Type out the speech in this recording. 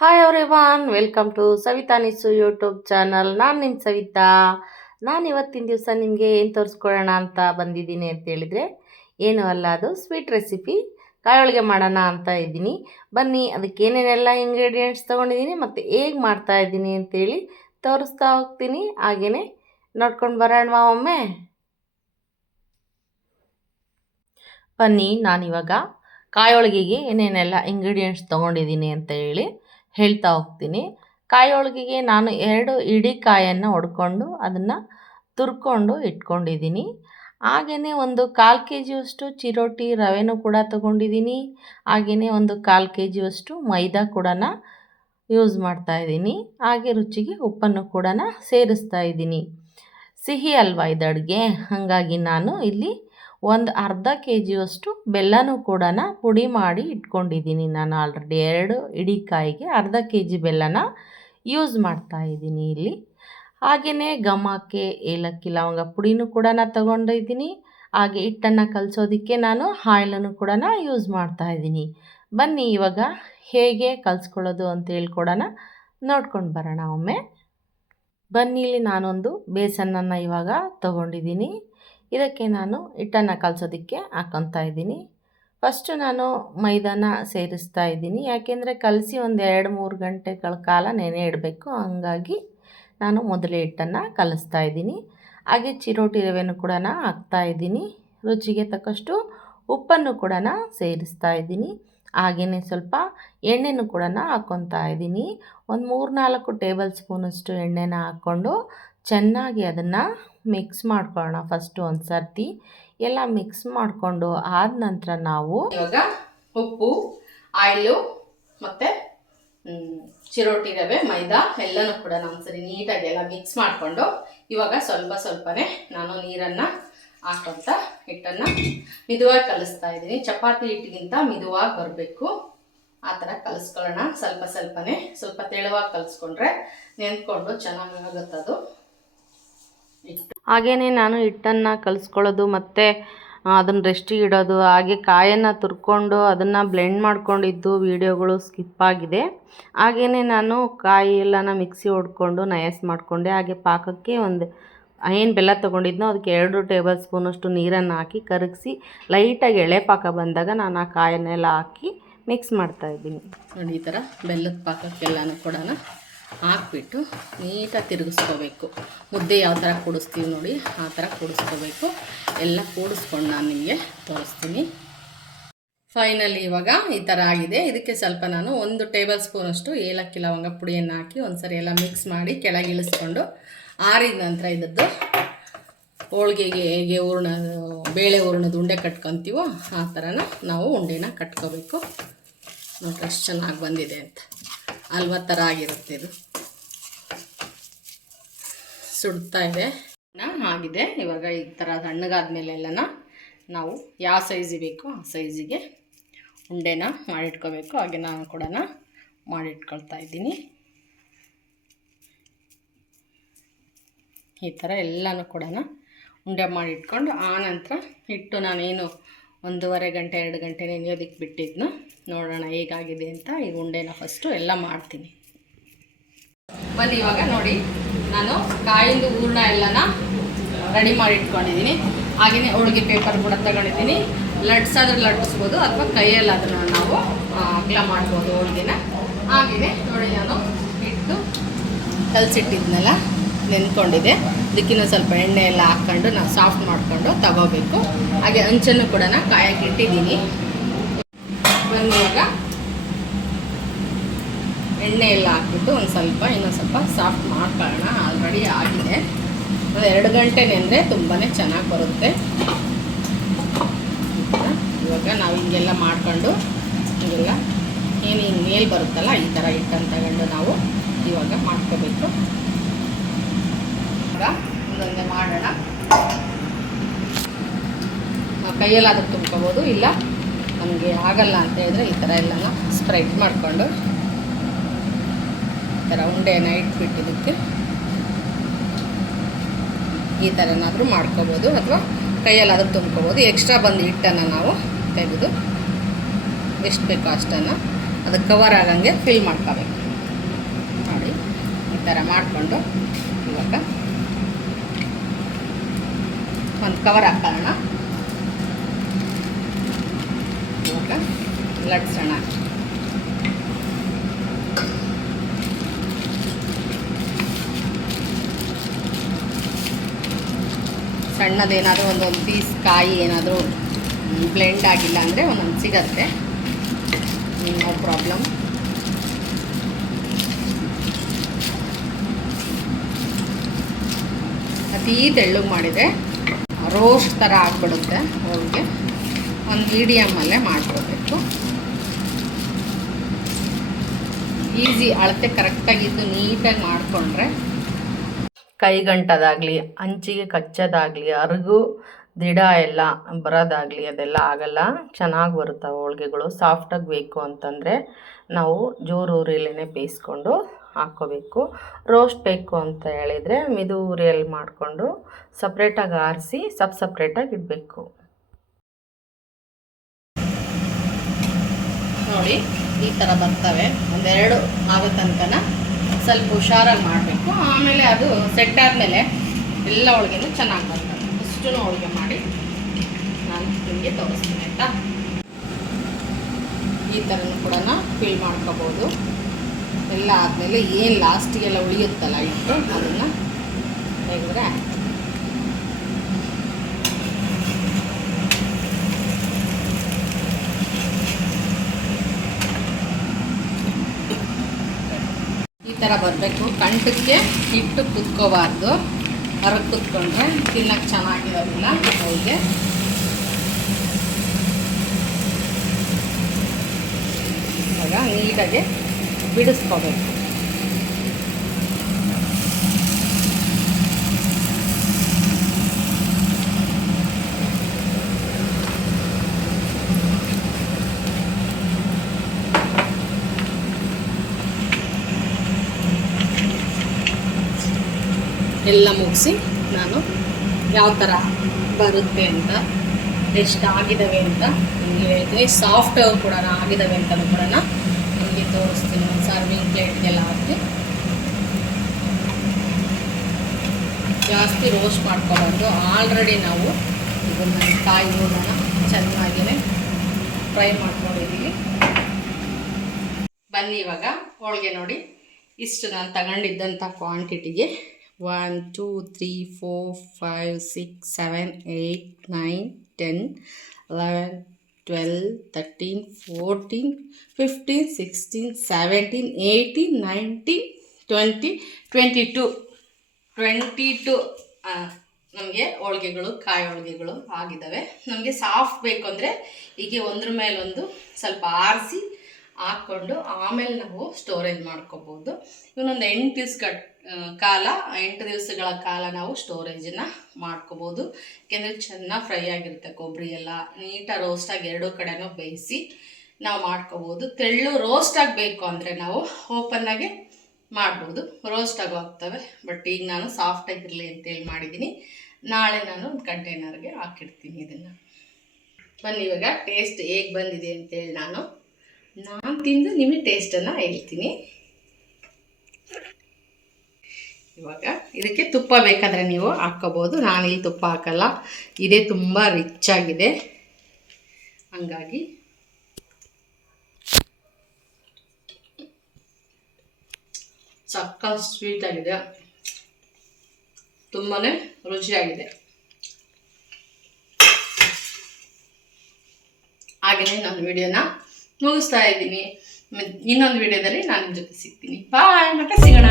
Hi everyone welcome to Savita Nisu YouTube channel ನಾನು ನಿಮ್ಮ ಸವಿತಾ. ನಾನು ಇವತ್ತಿನ ದಿವಸ ನಿಮಗೆ ಏನು ತೋರಿಸ್ಕೊಳ್ಳೋಣ ಅಂತ ಬಂದಿದ್ದೀನಿ ಅಂತ ಹೇಳಿದರೆ, ಏನೂ ಅಲ್ಲ ಅದು ಸ್ವೀಟ್ ರೆಸಿಪಿ ಕಾಯೊಳಗೆ ಮಾಡೋಣ ಅಂತ ಇದ್ದೀನಿ. ಬನ್ನಿ, ಅದಕ್ಕೆ ಏನೇನೆಲ್ಲ ಇಂಗ್ರೀಡಿಯೆಂಟ್ಸ್ ತೊಗೊಂಡಿದ್ದೀನಿ ಮತ್ತು ಹೇಗೆ ಮಾಡ್ತಾ ಇದ್ದೀನಿ ಅಂತೇಳಿ ತೋರಿಸ್ತಾ ಹೋಗ್ತೀನಿ. ಹಾಗೇ ನೋಡ್ಕೊಂಡು ಬರೋಣ ಒಮ್ಮೆ. ಬನ್ನಿ ನಾನಿವಾಗ ಕಾಯೊಳಗೆಗೆ ಏನೇನೆಲ್ಲ ಇಂಗ್ರೀಡಿಯೆಂಟ್ಸ್ ತೊಗೊಂಡಿದ್ದೀನಿ ಅಂತ ಹೇಳಿ. ಹೇಳ್ತಾ ಹೋಗ್ತೀನಿ. ಕಾಯಿ ಹೋಳ್ಗೆಗೆ ನಾನು ಎರಡು ಇಡೀ ಕಾಯನ್ನು ಹೊಡ್ಕೊಂಡು ಅದನ್ನು ತುರ್ಕೊಂಡು ಇಟ್ಕೊಂಡಿದ್ದೀನಿ. ಹಾಗೆಯೇ ಒಂದು ಕಾಲು ಕೆ ಜಿಯಷ್ಟು ಚಿರೋಟಿ ರವೆನೂ ಕೂಡ ತೊಗೊಂಡಿದ್ದೀನಿ. ಹಾಗೆಯೇ ಒಂದು ಕಾಲು ಕೆ ಜಿಯಷ್ಟು ಮೈದಾ ಕೂಡ ಯೂಸ್ ಮಾಡ್ತಾ ಇದ್ದೀನಿ. ಹಾಗೆ ರುಚಿಗೆ ಉಪ್ಪನ್ನು ಕೂಡ ಸೇರಿಸ್ತಾ ಇದ್ದೀನಿ. ಸಿಹಿ ಅಲ್ವಾ ಇದು ಅಡುಗೆ? ಹಾಗಾಗಿ ನಾನು ಇಲ್ಲಿ ಒಂದು ಅರ್ಧ ಕೆ ಜಿಯಷ್ಟು ಬೆಲ್ಲನೂ ಕೂಡ ಪುಡಿ ಮಾಡಿ ಇಟ್ಕೊಂಡಿದ್ದೀನಿ. ನಾನು ಆಲ್ರೆಡಿ ಎರಡು ಇಡೀ ಕಾಯಿಗೆ ಅರ್ಧ ಕೆ ಜಿ ಬೆಲ್ಲನ ಯೂಸ್ ಮಾಡ್ತಾ ಇದ್ದೀನಿ ಇಲ್ಲಿ. ಹಾಗೆಯೇ ಗಮಕ್ಕೆ ಏಲಕ್ಕಿ, ಲವಂಗ ಪುಡಿನೂ ಕೂಡ ತಗೊಂಡಿದ್ದೀನಿ. ಹಾಗೆ ಹಿಟ್ಟನ್ನು ಕಲಿಸೋದಕ್ಕೆ ನಾನು ಆಯಿಲನ್ನು ಕೂಡ ಯೂಸ್ ಮಾಡ್ತಾ ಇದ್ದೀನಿ. ಬನ್ನಿ ಇವಾಗ ಹೇಗೆ ಕಲಿಸ್ಕೊಳ್ಳೋದು ಅಂತ ಹೇಳ್ಕೊಡೋಣ ನೋಡ್ಕೊಂಡು ಬರೋಣ ಒಮ್ಮೆ. ಬನ್ನಿ ಇಲ್ಲಿ ನಾನೊಂದು ಬೇಸನನ್ನು ಇವಾಗ ತೊಗೊಂಡಿದ್ದೀನಿ. ಇದಕ್ಕೆ ನಾನು ಹಿಟ್ಟನ್ನು ಕಲಸೋದಕ್ಕೆ ಹಾಕ್ಕೊತಾ ಇದ್ದೀನಿ. ಫಸ್ಟು ನಾನು ಮೈದಾನ ಸೇರಿಸ್ತಾ ಇದ್ದೀನಿ. ಯಾಕೆಂದರೆ ಕಲಸಿ ಒಂದು ಎರಡು ಮೂರು ಗಂಟೆಗಳ ಕಾಲ ನೆನೆ ಇಡಬೇಕು. ಹಂಗಾಗಿ ನಾನು ಮೊದಲೇ ಹಿಟ್ಟನ್ನು ಕಲಿಸ್ತಾ ಇದ್ದೀನಿ. ಹಾಗೆ ಚಿರೋಟಿ ರವೆನೂ ಕೂಡ ಹಾಕ್ತಾ ಇದ್ದೀನಿ. ರುಚಿಗೆ ತಕ್ಕಷ್ಟು ಉಪ್ಪನ್ನು ಕೂಡ ಸೇರಿಸ್ತಾ ಇದ್ದೀನಿ. ಹಾಗೆಯೇ ಸ್ವಲ್ಪ ಎಣ್ಣೆನೂ ಕೂಡ ಹಾಕ್ಕೊತಾ ಇದ್ದೀನಿ. ಒಂದು ಮೂರು ನಾಲ್ಕು ಟೇಬಲ್ ಸ್ಪೂನಷ್ಟು ಎಣ್ಣೆನ ಹಾಕ್ಕೊಂಡು ಚೆನ್ನಾಗಿ ಅದನ್ನು ಮಿಕ್ಸ್ ಮಾಡ್ಕೊಳ್ಳೋಣ ಫಸ್ಟು ಒಂದು ಸರ್ತಿ ಎಲ್ಲ ಮಿಕ್ಸ್ ಮಾಡಿಕೊಂಡು ಆದ ನಂತರ ನಾವು ಇವಾಗ ಉಪ್ಪು, ಆಯಿಲು ಮತ್ತು ಚಿರೋಟಿ ರವೆ, ಮೈದಾ ಎಲ್ಲನೂ ಕೂಡ ನಾನು ಸರಿ ನೀಟಾಗಿ ಎಲ್ಲ ಮಿಕ್ಸ್ ಮಾಡಿಕೊಂಡು ಇವಾಗ ಸ್ವಲ್ಪ ಸ್ವಲ್ಪನೇ ನಾನು ನೀರನ್ನು ಹಾಕೊಂತ ಹಿಟ್ಟನ್ನು ಮಿದುವಾಗಿ ಕಲಿಸ್ತಾ ಇದ್ದೀನಿ. ಚಪಾತಿ ಹಿಟ್ಟಿಗಿಂತ ಮಿದುವಾಗಿ ಬರಬೇಕು. ಆ ಥರ ಕಲಿಸ್ಕೊಳ್ಳೋಣ. ಸ್ವಲ್ಪ ಸ್ವಲ್ಪನೇ ಸ್ವಲ್ಪ ತೆಳುವಾಗಿ ಕಲಿಸ್ಕೊಂಡ್ರೆ ನೆಂದ್ಕೊಂಡು ಚೆನ್ನಾಗಾಗುತ್ತದು. ಹಾಗೆಯೇ ನಾನು ಹಿಟ್ಟನ್ನು ಕಲಿಸ್ಕೊಳ್ಳೋದು ಮತ್ತು ಅದನ್ನು ರೆಸ್ಟಿಗೆ ಇಡೋದು, ಹಾಗೆ ಕಾಯನ್ನು ತುರ್ಕೊಂಡು ಅದನ್ನು ಬ್ಲೆಂಡ್ ಮಾಡ್ಕೊಂಡಿದ್ದು ವೀಡಿಯೋಗಳು ಸ್ಕಿಪ್ ಆಗಿದೆ. ಹಾಗೆಯೇ ನಾನು ಕಾಯಿ ಎಲ್ಲನ ಮಿಕ್ಸಿ ಹೊಡ್ಕೊಂಡು ನಯಸ್ ಮಾಡಿಕೊಂಡೆ. ಹಾಗೆ ಪಾಕಕ್ಕೆ ಒಂದು ಏನು ಬೆಲ್ಲ ತೊಗೊಂಡಿದ್ನೋ, ಅದಕ್ಕೆ ಎರಡು ಟೇಬಲ್ ಸ್ಪೂನಷ್ಟು ನೀರನ್ನು ಹಾಕಿ ಕರಗಿಸಿ ಲೈಟಾಗಿ ಎಳೆ ಪಾಕ ಬಂದಾಗ ನಾನು ಆ ಕಾಯನ್ನೆಲ್ಲ ಹಾಕಿ ಮಿಕ್ಸ್ ಮಾಡ್ತಾಯಿದ್ದೀನಿ ನೋಡಿ ಈ ಥರ ಬೆಲ್ಲದ ಪಾಕಕ್ಕೆಲ್ಲನೂ ಕೂಡ ಹಾಕ್ಬಿಟ್ಟು ನೀಟಾಗಿ ತಿರುಗಿಸ್ಕೋಬೇಕು. ಮುದ್ದೆ ಯಾವ ಥರ ಕೂಡಿಸ್ತೀವಿ ನೋಡಿ, ಆ ಥರ ಕೂಡಿಸ್ಕೋಬೇಕು. ಎಲ್ಲ ಕೂಡಿಸ್ಕೊಂಡು ನಾನು ನಿಮಗೆ ತೋರಿಸ್ತೀನಿ. ಫೈನಲಿ ಇವಾಗ ಈ ಥರ ಆಗಿದೆ. ಇದಕ್ಕೆ ಸ್ವಲ್ಪ ನಾನು ಒಂದು ಟೇಬಲ್ ಸ್ಪೂನಷ್ಟು ಏಲಕ್ಕಿ ಲವಂಗ ಪುಡಿಯನ್ನು ಹಾಕಿ ಒಂದು ಸರಿ ಎಲ್ಲ ಮಿಕ್ಸ್ ಮಾಡಿ ಕೆಳಗೆ ಇಳಿಸ್ಕೊಂಡು ಆರಿದ ನಂತರ ಇದ್ದದ್ದು ಹೋಳ್ಗೆಗೆ ಹೇಗೆ ಹೂರ್ಣ, ಬೇಳೆ ಹೂರ್ಣದ ಉಂಡೆ ಕಟ್ಕೊತೀವೋ ಆ ಥರನ ನಾವು ಉಂಡೆನ ಕಟ್ಕೋಬೇಕು. ನೋಡ್ರಿ ಅಷ್ಟು ಚೆನ್ನಾಗಿ ಬಂದಿದೆ ಅಂತ. ಅಲ್ವ ಥರ ಆಗಿರುತ್ತೆ ಇದು. ಸುಡ್ತಾ ಇದೆ ಆಗಿದೆ ಇವಾಗ ಈ ಥರ ತಣ್ಣಗಾದ್ಮೇಲೆ ಎಲ್ಲನ ನಾವು ಯಾವ ಸೈಜಿಗೆ ಬೇಕೋ ಆ ಸೈಜಿಗೆ ಉಂಡೆನ ಮಾಡಿಟ್ಕೋಬೇಕು. ಹಾಗೆ ನಾನು ಕೂಡ ಮಾಡಿಟ್ಕೊಳ್ತಾ ಇದ್ದೀನಿ. ಈ ಥರ ಎಲ್ಲನೂ ಕೂಡ ಉಂಡೆ ಮಾಡಿಟ್ಕೊಂಡು ಆನಂತರ ನಂತರ ಹಿಟ್ಟು ನಾನೇನು ಒಂದೂವರೆ ಗಂಟೆ, ಎರಡು ಗಂಟೆ ನೆನೆಯೋದಕ್ಕೆ ಬಿಟ್ಟಿದ್ನು. ನೋಡೋಣ ಹೇಗಾಗಿದೆ ಅಂತ ಈ ಉಂಡೆನ ಫಸ್ಟು ಎಲ್ಲ ಮಾಡ್ತೀನಿ. ಬನ್ನಿ ಇವಾಗ ನೋಡಿ, ನಾನು ಕಾಯಿಂದು ಹೂರ್ಣ ಎಲ್ಲನ ರೆಡಿ ಮಾಡಿ ಇಟ್ಕೊಂಡಿದ್ದೀನಿ ಹಾಗೆಯೇ ಹೋಳಿಗೆ ಪೇಪರ್ ಕೂಡ ತಗೊಂಡಿದ್ದೀನಿ ಲಟ್ಸಾದ್ರೆ ಲಟ್ಟಿಸ್ಬೋದು ಅಥವಾ ಕೈಯಲ್ಲಿ ಅದನ್ನು ನಾವು ಅಗ್ಲ ಮಾಡ್ಬೋದು ಹೋಳಿಗೆನ. ಹಾಗೆಯೇ ನೋಡಿ ನಾನು ಇಟ್ಟು ಕಲಸಿಟ್ಟಿದ್ನಲ್ಲ. ನೆನ್ಕೊಂಡಿದೆ. ಇದಕ್ಕಿನ್ನ ಸ್ವಲ್ಪ ಎಣ್ಣೆ ಎಲ್ಲ ಹಾಕ್ಕೊಂಡು ನಾವು ಸಾಫ್ಟ್ ಮಾಡಿಕೊಂಡು ತಗೋಬೇಕು. ಹಾಗೆ ಅಂಚನ್ನು ಕೂಡ ಕಾಯಕ್ಕೆ ಇಟ್ಟಿದ್ದೀನಿ. ಎಣ್ಣೆ ಎಲ್ಲ ಹಾಕ್ಬಿಟ್ಟು ಒಂದು ಸ್ವಲ್ಪ, ಇನ್ನೊಂದು ಸ್ವಲ್ಪ ಸಾಫ್ಟ್ ಮಾಡ್ಕೊಳ್ಳೋಣ. ಆಲ್ರೆಡಿ ಆಗಿದೆ. ಒಂದು ಎರಡು ಗಂಟೆ ನೆಂದರೆ ತುಂಬಾ ಚೆನ್ನಾಗಿ ಬರುತ್ತೆ. ಇವಾಗ ನಾವು ಹಿಂಗೆಲ್ಲ ಮಾಡ್ಕೊಂಡು, ಹಿಂಗೆಲ್ಲ ಏನು ಹಿಂಗೆ ಮೇಲ್ ಬರುತ್ತಲ್ಲ, ಈ ಥರ ಹಿಟ್ಟನ್ನು ತಗೊಂಡು ನಾವು ಇವಾಗ ಮಾಡ್ಕೋಬೇಕು. ಒಂದೊಂದೇ ಮಾಡೋಣ. ಕೈಯಲ್ಲಾದರೂ ತುಂಬ್ಕೋಬೋದು. ಇಲ್ಲ, ನಮಗೆ ಆಗಲ್ಲ ಅಂತ ಹೇಳಿದ್ರೆ ಈ ಥರ ಎಲ್ಲನ ಸ್ಪ್ರೆಡ್ ಮಾಡಿಕೊಂಡು ಈ ಥರ ಉಂಡೆನ ಇಟ್ಬಿಟ್ಟಿದ್ದಕ್ಕೆ ಈ ಥರನಾದರೂ ಮಾಡ್ಕೋಬೋದು ಅಥವಾ ಕೈಯಲ್ಲಾದರೂ ತುಂಬ್ಕೋಬೋದು. ಎಕ್ಸ್ಟ್ರಾ ಬಂದು ಹಿಟ್ಟನ್ನು ನಾವು ತೆಗೆದು ಎಷ್ಟು ಬೇಕೋ ಅಷ್ಟನ್ನು ಅದು ಕವರ್ ಆಗಂಗೆ ಫಿಲ್ ಮಾಡ್ಕೋಬೇಕು. ಥರ ಮಾಡಿಕೊಂಡು ಇವಾಗ ಒಂದು ಕವರ್ ಹಾಕೋಣ ಲಟ್ಸೋಣ. ಸಣ್ಣದೇನಾದರೂ ಒಂದೊಂದು ಪೀಸ್ ಕಾಯಿ ಏನಾದರೂ ಬ್ಲೆಂಡ್ ಆಗಿಲ್ಲ ಅಂದರೆ ಒಂದೊಂದು ಸಿಗತ್ತೆ. ನೋ ಪ್ರಾಬ್ಲಮ್ ಅತೀ ತೆಳ್ಳಗೆ ಮಾಡಿದರೆ ರೋಸ್ಟ್ ಥರ ಆಗಿಬಿಡುತ್ತೆ ಹೋಳಿಗೆ ಒಂದು ಮೀಡಿಯಮಲ್ಲೇ ಮಾಡ್ಕೋಬೇಕು. ಈಸಿ ಅಳತೆ ಕರೆಕ್ಟಾಗಿದ್ದು ನೀಟಾಗಿ ಮಾಡಿಕೊಂಡ್ರೆ. ಕೈಗಂಟದಾಗಲಿ ಅಂಚಿಗೆ ಕಚ್ಚೋದಾಗಲಿ, ಅರಗು, ದಿಡ ಎಲ್ಲ ಬರೋದಾಗಲಿ ಅದೆಲ್ಲ ಆಗಲ್ಲ. ಚೆನ್ನಾಗಿ ಬರುತ್ತೆ ಹೋಳಿಗೆಗಳು. ಸಾಫ್ಟಾಗಿ ಬೇಕು ಅಂತಂದರೆ ನಾವು ಜೋರು ಊರಿಲೇ ಬೇಯಿಸ್ಕೊಂಡು ಹಾಕ್ಕೋಬೇಕು ರೋಸ್ಟ್ ಬೇಕು ಅಂತ ಹೇಳಿದರೆ ಮಿದು ಉರಿಯಲ್ಲಿ ಮಾಡಿಕೊಂಡು ಸಪ್ರೇಟಾಗಿ ಆರಿಸಿ ಸಪ್ ಸಪ್ರೇಟಾಗಿ ಇಡಬೇಕು. ನೋಡಿ, ಈ ಥರ ಬರ್ತವೆ. ಒಂದೆರಡು ಆಗೋ ತನಕನ ಸ್ವಲ್ಪ ಹುಷಾರಾಗಿ ಮಾಡಬೇಕು. ಆಮೇಲೆ ಅದು ಸೆಟ್ ಆದಮೇಲೆ ಎಲ್ಲ ಹೋಳಿಗೆನೂ ಚೆನ್ನಾಗಿ ಬರ್ತವೆ. ಫಸ್ಟು ಹೋಳಿಗೆ ಮಾಡಿ ನಾನು ನಿಮಗೆ ತೋರಿಸ್ತೀನಿ, ಆಯಿತಾ? ಈ ಥರನೂ ಕೂಡ ಫಿಲ್ ಮಾಡ್ಕೋಬೋದು. ಎಲ್ಲ ಆದಮೇಲೆ ಏನು ಲಾಸ್ಟಿಗೆಲ್ಲ ಉಳಿಯುತ್ತಲ್ಲ ಇಟ್ಟು ಅದನ್ನು ತೆಗೆದ್ರೆ ಈ ಥರ ಬರಬೇಕು. ಕಂಠಕ್ಕೆ ಹಿಟ್ಟು ಕುತ್ಕೋಬಾರ್ದು. ಹೊರಗೆ ಕುತ್ಕೊಂಡ್ರೆ ತಿನ್ನಕ್ಕೆ ಚೆನ್ನಾಗಿರೋದಿಲ್ಲ ಅವ್ರಿಗೆ ಆಗ ನೀಟಾಗಿ ಬಿಡಿಸ್ಕೋಬೇಕು. ಎಲ್ಲ ಮುಗಿಸಿ ನಾನು ಯಾವ ಥರ ಬರುತ್ತೆ ಅಂತ, ಎಷ್ಟು ಆಗಿದ್ದಾವೆ ಅಂತ ನಿಮಗೆ ಹೇಳ್ತೀನಿ ಸಾಫ್ಟ್ ಕೂಡ ಆಗಿದ್ದಾವೆ ಅಂತ ಕೂಡ ನಿಮಗೆ ತೋರಿಸ್ತೀನಿ ಸರ್ವಿಂಗ್ ಪ್ಲೇಟ್ಗೆಲ್ಲ ಹಾಕಿ. ಜಾಸ್ತಿ ರೋಸ್ಟ್ ಮಾಡ್ಕೊಬಾರ್ದು. ಆಲ್ರೆಡಿ ನಾವು ಇದನ್ನು ಕಾಯಿ ಹೂರಣ ಚೆನ್ನಾಗಿಯೇ ಫ್ರೈ ಮಾಡ್ಕೊಂಡಿದ್ದೀವಿ ಬನ್ನಿ ಇವಾಗ ಹೋಳಿಗೆ ನೋಡಿ. ಇಷ್ಟು ನಾನು ತಗೊಂಡಿದ್ದಂಥ ಕ್ವಾಂಟಿಟಿಗೆ one two three four five six seven eight nine ten eleven twelve thirteen fourteen fifteen sixteen seventeen eighteen nineteen twenty twenty two twenty two ನಮಗೆ ಹೋಳ್ಗೆಗಳು, ಕಾಯಿ ಹೋಳ್ಗೆಗಳು ಆಗಿದ್ದಾವೆ. ನಮಗೆ ಸಾಫ್ಟ್ ಬೇಕು ಅಂದರೆ ಹೀಗೆ ಒಂದ್ರ ಮೇಲೊಂದು ಸ್ವಲ್ಪ ಆರಿಸಿ ಹಾಕ್ಕೊಂಡು ಆಮೇಲೆ ನಾವು ಸ್ಟೋರೇಜ್ ಮಾಡ್ಕೋಬೋದು. ಇವನೊಂದು ಎಂಟು ದಿವ್ಸ ಕಟ್ ಕಾಲ, ಎಂಟು ದಿವಸಗಳ ಕಾಲ ನಾವು ಸ್ಟೋರೇಜನ್ನು ಮಾಡ್ಕೋಬೋದು. ಯಾಕೆಂದರೆ ಚೆನ್ನಾಗಿ ಫ್ರೈ ಆಗಿರುತ್ತೆ ಕೊಬ್ಬರಿ ಎಲ್ಲ. ನೀಟಾಗಿ ರೋಸ್ಟಾಗಿ ಎರಡೂ ಕಡೆನೂ ಬೇಯಿಸಿ ನಾವು ಮಾಡ್ಕೋಬೋದು. ತೆಳ್ಳು ರೋಸ್ಟ್ ಆಗಬೇಕು ಅಂದರೆ ನಾವು ಓಪನ್ನಾಗೆ ಮಾಡ್ಬೋದು. ರೋಸ್ಟ್ ಹೋಗ್ತವೆ ಬಟ್ ಈಗ ನಾನು ಸಾಫ್ಟಾಗಿರಲಿ ಅಂತೇಳಿ ಮಾಡಿದ್ದೀನಿ ನಾಳೆ ನಾನು ಒಂದು ಕಂಟೈನರ್ಗೆ ಹಾಕಿಡ್ತೀನಿ ಇದನ್ನು. ಬನ್ನಿ ಇವಾಗ ಟೇಸ್ಟ್ ಹೇಗೆ ಬಂದಿದೆ ಅಂತೇಳಿ ನಾನು. ನಾನು ತಿಂದು ನಿಮಗೆ ಟೇಸ್ಟನ್ನು ಹೇಳ್ತೀನಿ. ಇವಾಗ ಇದಕ್ಕೆ ತುಪ್ಪ ಬೇಕಾದರೆ ನೀವು ಹಾಕ್ಕೋಬೋದು. ಇಲ್ಲಿ ತುಪ್ಪ ಹಾಕಲ್ಲ. ಇದೇ ತುಂಬ ರಿಚ್ ಆಗಿದೆ. ಹಂಗಾಗಿ ಸಕ್ಕ ಸ್ವೀಟ್ ಆಗಿದೆ. ತುಂಬಾ ರುಚಿಯಾಗಿದೆ. ಹಾಗೆಯೇ ನಾನು ವಿಡಿಯೋನ ಮುಗಿಸ್ತಾ ಇದ್ದೀನಿ. ಇನ್ನೊಂದು ವಿಡಿಯೋದಲ್ಲಿ ನಾನು ನಿಮ್ಮ ಜೊತೆ ಸಿಗ್ತೀನಿ. ಬಾಯ್ ಮತ್ತೆ ಸಿಗೋಣ.